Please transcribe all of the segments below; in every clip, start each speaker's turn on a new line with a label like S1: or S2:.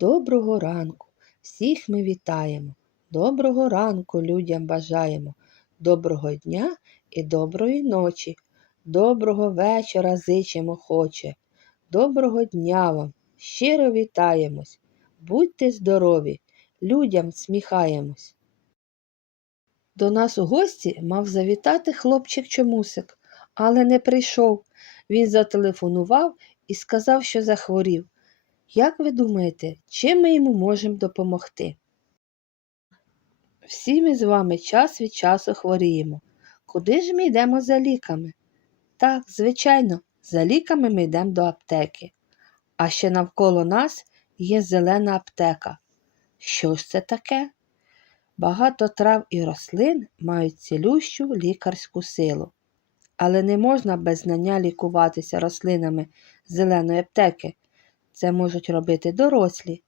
S1: Доброго ранку. Всіх ми вітаємо. Доброго ранку людям бажаємо. Доброго дня і доброї ночі. Доброго вечора зичимо хоче. Доброго дня вам. Щиро вітаємось. Будьте здорові, людям сміхаємось. До нас у гості мав завітати хлопчик чомусик, але не прийшов. Він зателефонував і сказав, що захворів. Як ви думаєте, чим ми йому можемо допомогти? Всі ми з вами час від часу хворіємо. Куди ж ми йдемо за ліками? Так, звичайно, за ліками ми йдемо до аптеки. А ще навколо нас є зелена аптека. Що ж це таке? Багато трав і рослин мають цілющу лікарську силу. Але не можна без знання лікуватися рослинами зеленої аптеки. Це можуть робити дорослі.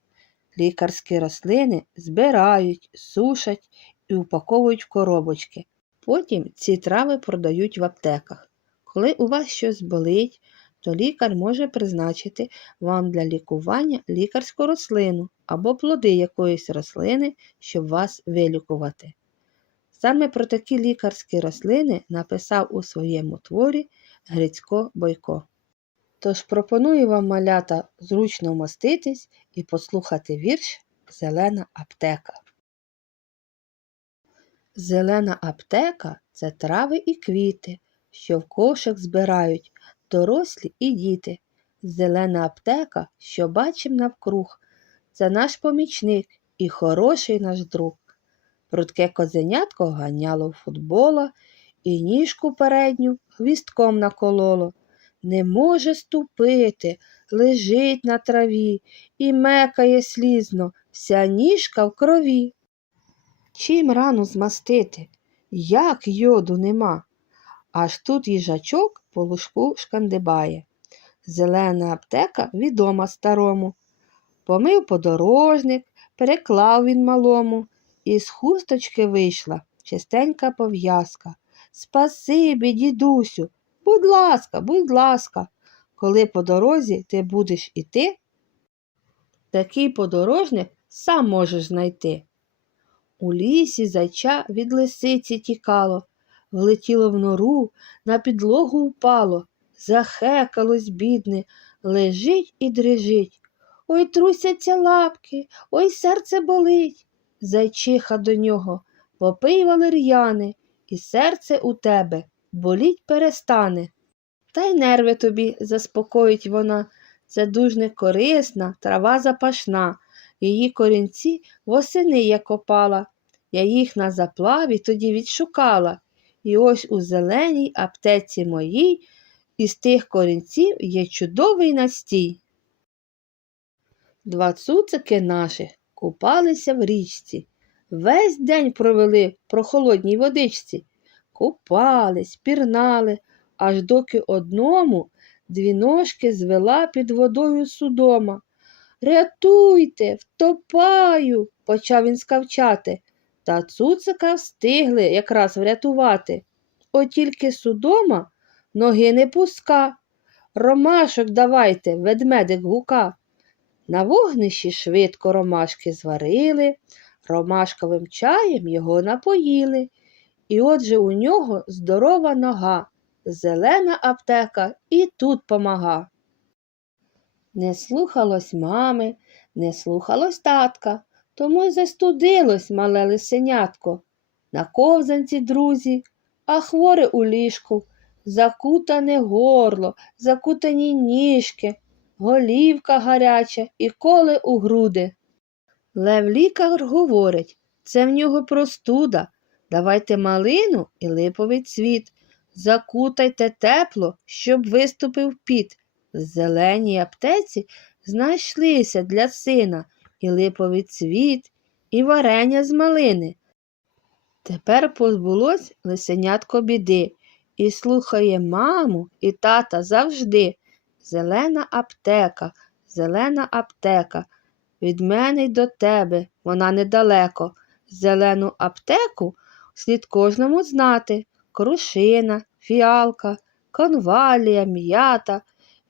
S1: Лікарські рослини збирають, сушать і упаковують в коробочки. Потім ці трави продають в аптеках. Коли у вас щось болить, то лікар може призначити вам для лікування лікарську рослину або плоди якоїсь рослини, щоб вас вилікувати. Саме про такі лікарські рослини написав у своєму творі Грицько Бойко. Тож пропоную вам малята зручно вмоститись і послухати вірш Зелена аптека. Зелена аптека це трави і квіти, що в кошик збирають дорослі і діти. Зелена аптека, що бачим навкруг, це наш помічник і хороший наш друг. Прудке козенятко ганяло в футбола і ніжку передню гвістком накололо. Не може ступити, лежить на траві і мекає слізно, вся ніжка в крові. Чим рану змастити? Як йоду нема? Аж тут їжачок по лужку шкандибає. Зелена аптека відома старому. Помив подорожник, переклав він малому, і з хусточки вийшла чистенька пов'язка. Спасибі, дідусю, будь ласка, будь ласка, коли по дорозі ти будеш іти, такий подорожник сам можеш знайти. У лісі зайча від лисиці тікало, влетіло в нору, на підлогу впало, захекалось, бідне, лежить і дрижить. Ой трусяться лапки, ой серце болить. Зайчиха до нього, попий валер'яни, і серце у тебе боліть перестане. Та й нерви тобі заспокоїть вона. Це дуже корисна, трава запашна. Її корінці восени я копала. Я їх на заплаві тоді відшукала. І ось у зеленій аптеці моїй із тих корінців є чудовий настій. Два цуцики наших купалися в річці. Весь день провели в прохолодній водичці. Купались, пірнали, аж доки одному дві ножки звела під водою судома. Рятуйте, втопаю, почав він скавчати. Та цуцика встигли якраз врятувати. От тільки судома ноги не пуска. Ромашок давайте, ведмедик гука. На вогнищі швидко ромашки зварили, ромашковим чаєм його напоїли. І отже у нього здорова нога, зелена аптека і тут помага. Не слухалось мами, не слухалось татка, тому й застудилось мале лисенятко. На ковзанці, друзі, а хворе у ліжку, закутане горло, закутані ніжки, голівка гаряча і коле у груди. Лев лікар говорить, це в нього простуда. Давайте малину і липовий цвіт. Закутайте тепло, щоб виступив піт. В зеленій аптеці знайшлися для сина і липовий цвіт, і варення з малини. Тепер позбулось лисенятко біди і слухає маму і тата завжди. Зелена аптека, зелена аптека. Від мене й до тебе вона недалеко. Зелену аптеку слід кожному знати крушина, фіалка, конвалія, м'ята,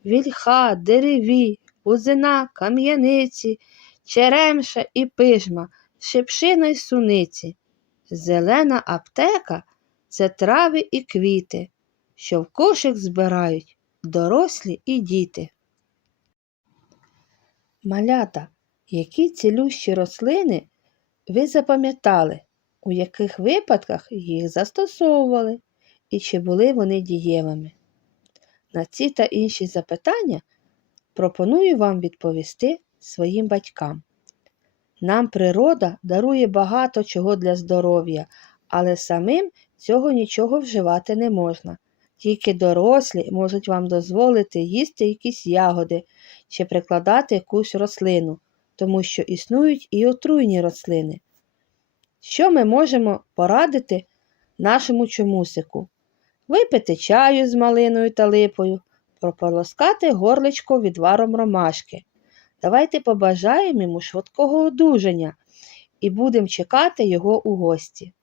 S1: вільха, дереві, бузина, кам'яниці, черемша і пижма, шипшина й суниці. Зелена аптека це трави і квіти, що в кошик збирають дорослі і діти. Малята, які цілющі рослини ви запам'ятали, у яких випадках їх застосовували і чи були вони дієвими? На ці та інші запитання пропоную вам відповісти своїм батькам. Нам природа дарує багато чого для здоров'я, але самим цього нічого вживати не можна. Тільки дорослі можуть вам дозволити їсти якісь ягоди чи прикладати якусь рослину, тому що існують і отруйні рослини. Що ми можемо порадити нашому чомусику? Випити чаю з малиною та липою, прополоскати горличко відваром ромашки. Давайте побажаємо йому швидкого одужання і будемо чекати його у гості.